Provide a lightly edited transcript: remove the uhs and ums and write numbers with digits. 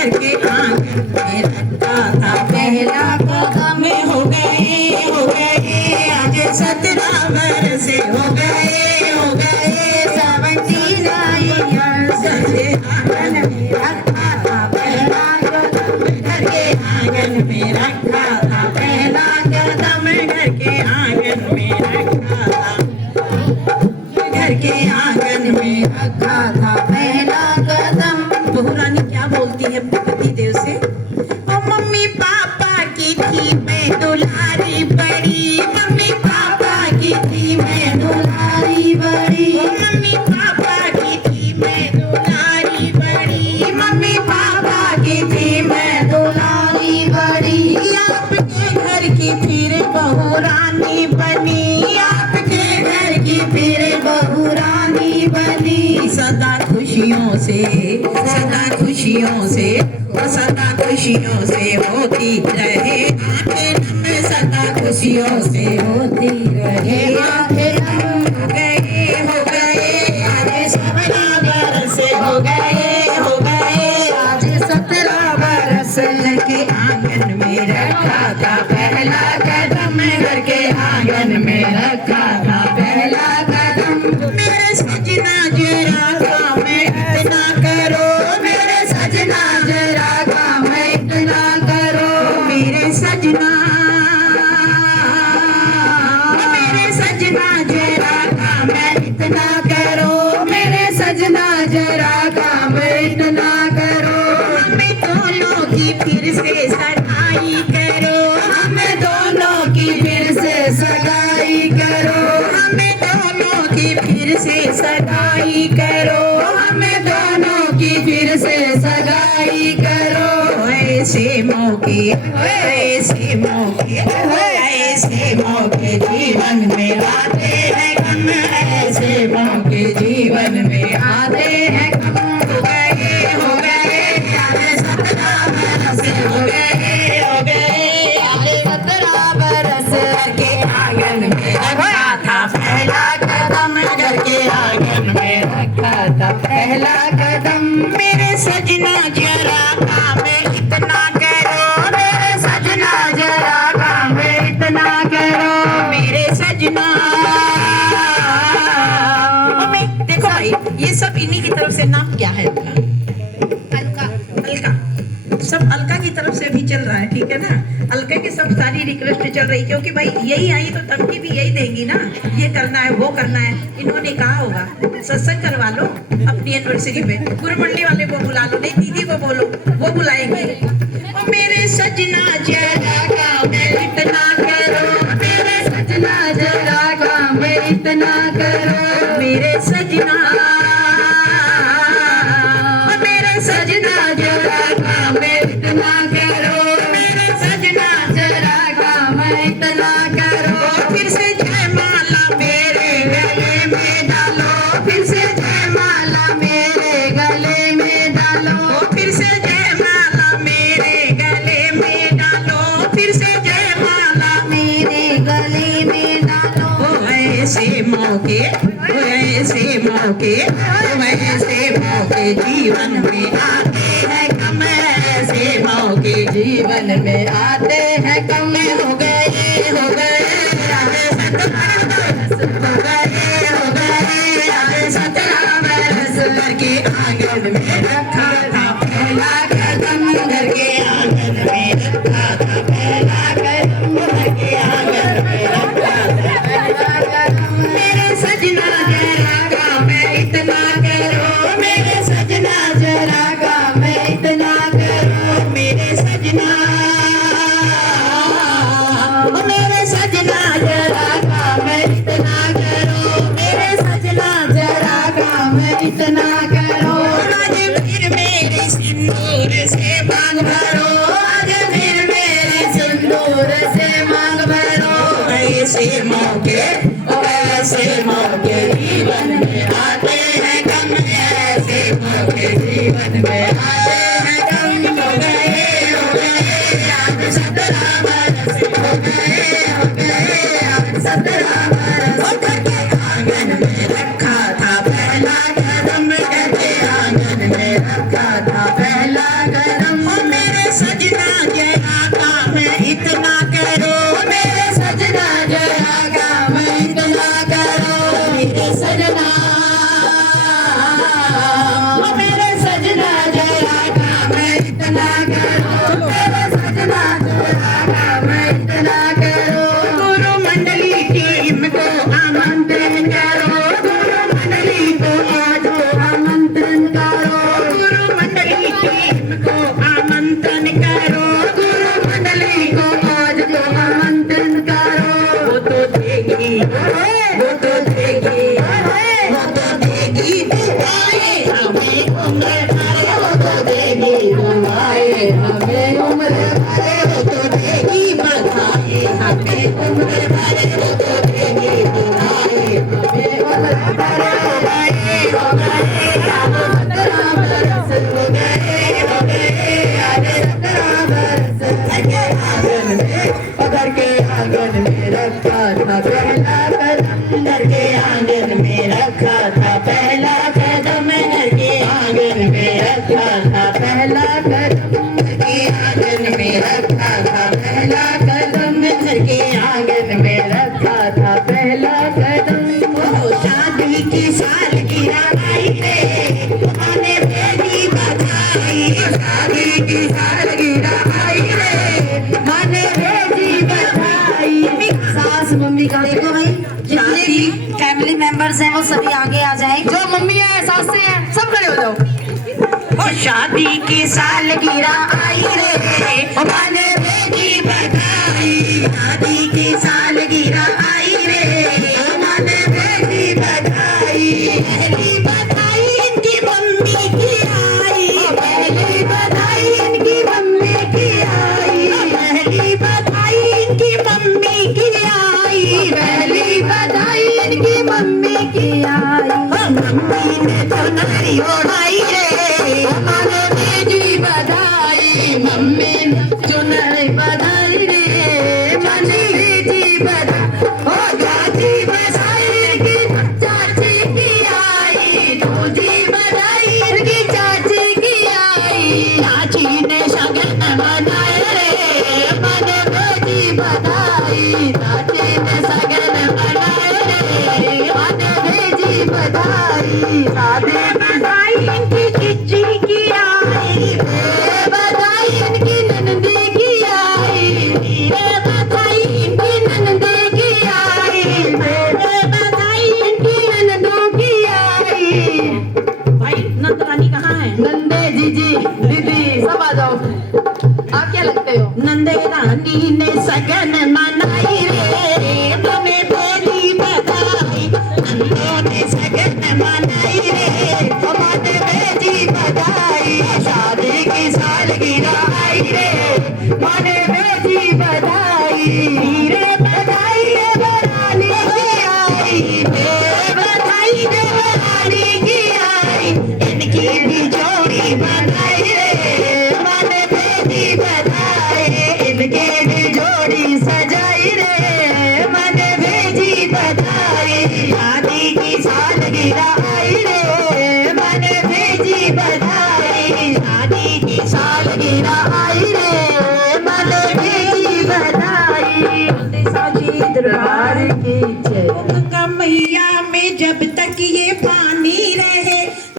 घर के आंगन में रखा था पहला कदम। हो गए आज 17 वर्ष हो गए 79 years। घर के आंगन में रखा था पहला कदम। घर के आंगन में रखा था पहला कदम। घर के आंगन में रखा था घर के आंगन में रखा था पहला कदम। बहू रानी क्या बोलती है अपने पति देव से? ओ मम्मी पापा की थी मैं दुलारी बड़ी। मम्मी पापा की थी मैं दुलारी बड़ी। मम्मी पापा की थी मैं दुलारी बड़ी। मम्मी पापा की थी मैं दुलारी बड़ी। आपके घर की फिर बहू रानी बनी। आपके घर की फिर बहू रानी बनी। सदा खुशियों से सदा खुशियों से सदा खुशियों से होती रहे आंखें नम। सदा खुशियों से होती रहे आंखें नम। हो गए आज 17 बरस हो गए आज 17 बरस। घर के आंगन में रखा था पहला कदम। घर के आंगन में रखा था पहला कदम। मेरे सजना जरा काम इतना करो। मेरे सजना जरा काम इतना करो। मेरे सजना जरा काम इतना करो। मेरे सजना जरा काम इतना करो। हमें दोनों की फिर से सगाई करो। हमें दोनों की फिर से सगाई करो। हमें दोनों की फिर से सगाई करो। हमें दोनों की फिर से सगाई करो। ऐसे मौके ऐसे मौके ऐसे मौके जीवन में आते हैं कम। ऐसे मौके जीवन में आते हैं कम। हो गए आज 17 बरस हो गए आज 17 बरस। के आंगन में रखा था पहला कदम। घर के आंगन में रखा था पहला कदम। मेरे सजना जरा काम इतना करो। मेरे सजना जरा काम इतना करो। मेरे सजना देखो भाई ये सब इन्हीं की तरफ से नाम क्या है? अलका। अलका सब अलका की तरफ से भी चल रहा है, ठीक है ना? अलका की सब सारी रिक्वेस्ट चल रही क्योंकि भाई यही आई तो तब की भी यही देंगी ना। ये करना है वो करना है। इन्होंने कहा होगा सत्संग करवा लो अपनी एनिवर्सरी पे। गुरुमंडली वाले को बुला लो। नहीं दीदी को बोलो वो बुलाएंगे। और मेरे सजना जरा काम इतना करो। मेरे सजना जरा काम इतना करो। मेरे सजना सजना जरा काम इतना करो। मेरे सजना जरा काम इतना करो। फिर से जयमाला मेरे गले में डालो। फिर से जयमाला मेरे गले में डालो। फिर से जयमाला मेरे गले में डालो। फिर से जयमाला मेरे गले में डालो। ऐसे मौके ऐसे मौके ऐसे मौके जीवन में आते हैं कम। ऐसे मौके जीवन में आते हैं कम। हो गए आज 17 बरस हो गए आज 17 बरस। घर के आंगन में रखा था पहला कदम। घर के आंगन में रखा था पहला कदम। घर के आंगन में रखा था पहला कदम। मेरे सजना जरा काम इतना करो। मेरे सजना जरा काम इतना करो। मेरे सजना जरा काम इतना करो। मेरे सजना जरा काम इतना करो। आज फिर मेरे सिंदूर से मांग भरो। आज फिर मेरे सिंदूर से मांग भरो। ऐसे मौके जीवन में आते हैं कम। ऐसे मौके जीवन में आते हैं कम। हो गए आज 17 बरस हो गए आज 17 बरस। घर के आंगन में रखा था पहला कदम। घर के आंगन में रखा था पहला कदम। दुआएं हमें उम्र भरे वो तो देगी बधाई हमें उम्र भरे वो तो देगी दुआएं हमें उम्र भरे हो गए अब 17 बरस हो गए अरे 17 बरस घर के आंगन में रखा था पहला कदम घर के आंगन में रखा था पहला कदम घर के आंगन में रखा था पहला कदम घर के आंगन में रखा था पहला कदम घर के आंगन में रखा था पहला कदम वो शादी की सालगिरह आई रे माने भेजी बधाई शादी की सालगिरह आई रे माने भेजी बधाई सास मम्मी का देखो भाई जितने भी फैमिली मेंबर्स हैं वो सभी आगे आ जाएं जो मम्मी है सासें हैं सब खड़े हो जाओ और शादी की सालगिरह आई रे माने भेजी बधाई शादी की सालगिरह आई रे माने भेजी बधाई पहली बधाई इनकी मम्मी की आई पहली बधाई इनकी मम्मी की आई पहली बधाई इनकी मम्मी की आई पहली बधाई इनकी मम्मी की आई मम्मी ने चुनरी ओढ़ाई रे माने भेजी बधाई मम्मी ने चुनरी बधाई रे माने भेजी बधाई ओ गाजी बधाई की चाची की आई दूजी बधाई की चाची की आई चाची ने शगन मनाए रे माने भेजी बधाई चाची ने शगन मनाए रे माने भेजी बधाई शादी बधाई इनकी चिच्ची की आई बधाई इनकी ननदी की आई बधाई इनकी ननदी की आई बधाई इनकी ननदों की आई भाई नंद रानी कहाँ है नंदे जीजी दीदी सब आ जाओ आप क्या लगते हो नंदे रानी ने सगन मनाए